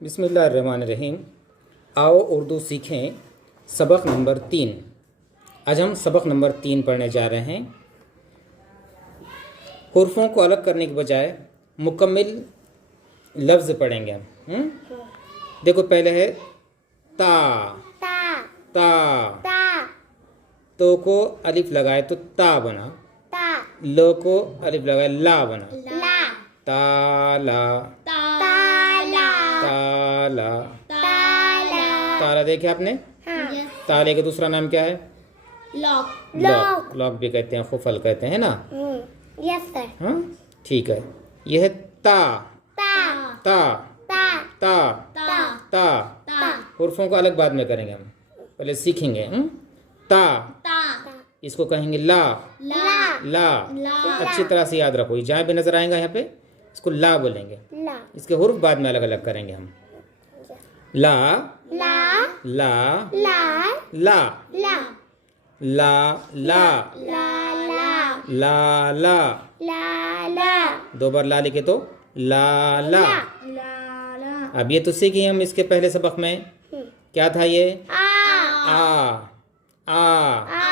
बिस्मिल्लाहिर्रहमानिर्रहीम। आओ उर्दू सीखें सबक नंबर 3। आज हम सबक नंबर 3 पढ़ने जा रहे हैं। हुर्फों को अलग करने के बजाय मुकम्मिल लफ्ज़ पढ़ेंगे हम। देखो पहले है ता ता ता ता तो को अलिफ लगाए तो ता बना, ता लो को अलिफ लगाए ला बना। ला ताला ताला ताला ताला ताला देखे आपने। हाँ ताले का दूसरा नाम क्या है? Lock lock. लॉक भी कहते हैं, खुफल कहते हैं ना। यस सर हाँ ठीक है। यह है ता ता ता ता ता ता ता। ता हुर्फों को अलग बाद में करेंगे हम, पहले सीखेंगे। ता ता इसको कहेंगे ला ला ला। ला अच्छी तरह से याद रखो, जहाँ भी नजर आएगा यहाँ पे इसको ला बोलेंगे। ला इसके हुर्फ बाद में अलग अलग करेंगे हम। ला ला ला ला ला ला ला ला ला ला ला ला। ला ला दो बार ला लिखे तो ला ला। ला अब ये तो सीखे हम इसके पहले सबक में। क्या था ये? आ आ आ आ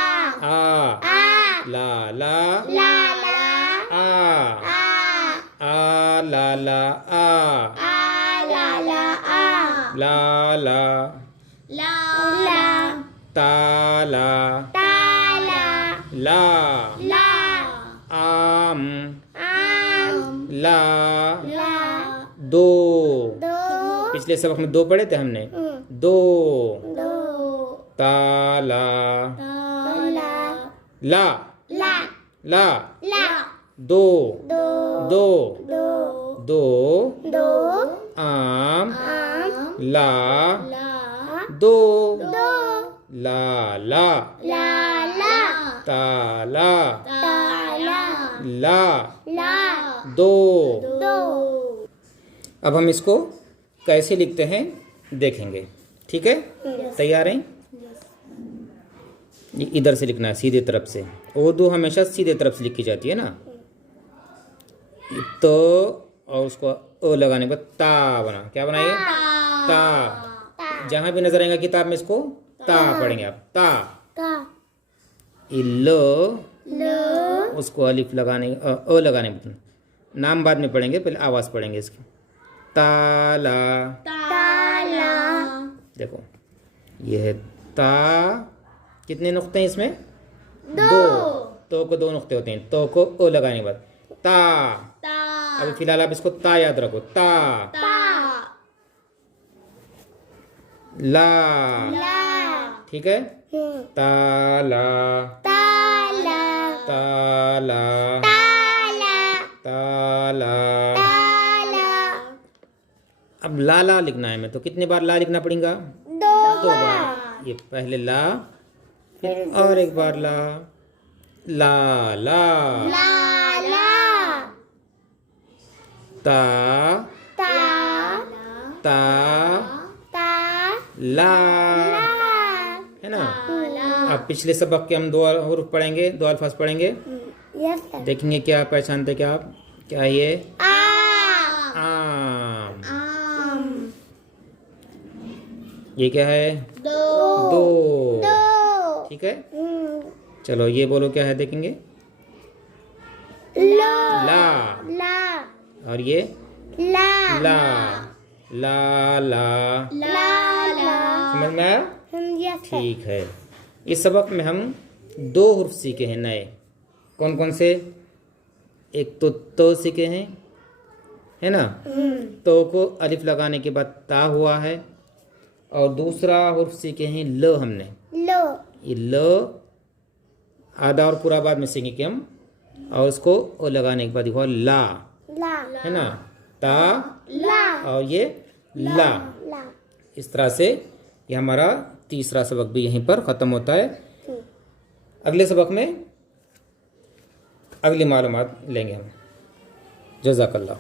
आ आ ला ला ला ला आ आ आ ला ला आ आ ला ला आ ला ला ला ला ता ला ताला ला ला आम आम ला ला दो। दो पिछले सबक में दो पढ़े थे हमने। दो दो ताला ताला ला ला ला ला दो दो दो दो दो दो आम आम ला ला दो दो ला ला ला ला ताला ताला ला ला दो। दो अब हम इसको कैसे लिखते हैं देखेंगे, ठीक है? तैयार हैं? ये इधर से लिखना है, सीधे तरफ से। उर्दू हमेशा सीधे तरफ से लिखी जाती है ना। तो और उसको ओ लगाने के बाद ता बना। क्या बनाइए? ता। जहां भी नजर आएगा किताब में इसको ता पढ़ेंगे आप। ता का इल्लो लो उसको अलिफ लगाने ओ लगाने में नाम बाद में पढ़ेंगे, पहले आवाज़ पढ़ेंगे इसकी। ताला। ताला देखो ये है ता। कितने नुक्ते हैं इसमें? दो तो को दो नुक्ते होते हैं। तो को ओ लगाने के बाद ता। ता अभी फिलहाल आप इसको ता याद रखो। ता ता ला। ला ठीक है? ताला ताला ताला ताला ताला। ताला अब ला ला लिखना है मैं, तो कितने बार ला लिखना पड़ेगा? दो दो बार। ये पहले ला फिर और एक बार ला ला ला ला ला ता ता ता ता ला ला है ना। ला अब पिछले सबक के हम दो हुर्फ पढ़ेंगे, दो अल्फाज पढ़ेंगे। यस सर देखेंगे क्या पहचानते क्या आप? क्या है ये? आ आम। आम ये क्या है? दो दो। दो ठीक है, चलो ये बोलो क्या है देखेंगे। ला ला। ला और ये ला ला ला ला। ला ला समझ में आया? यस सर ठीक है। इस सबक में हम दो हुर्फ सीखे हैं नए। कौन कौन से? एक तो सीखे हैं, है ना। तो को अलिफ लगाने के बाद ता हुआ है। और दूसरा हुर्फ सीखे हैं ल हमने। लो ये ल आधा और पूरा बाद में सीखेंगे हम। और उसको ओ लगाने के बाद हुआ ला, ला है ना। ता ला और ये ला। ला इस तरह से ये हमारा तीसरा सबक भी यहीं पर ख़त्म होता है। अगले सबक में अगली मालूमात लेंगे हम। जज़ाकल्लाह।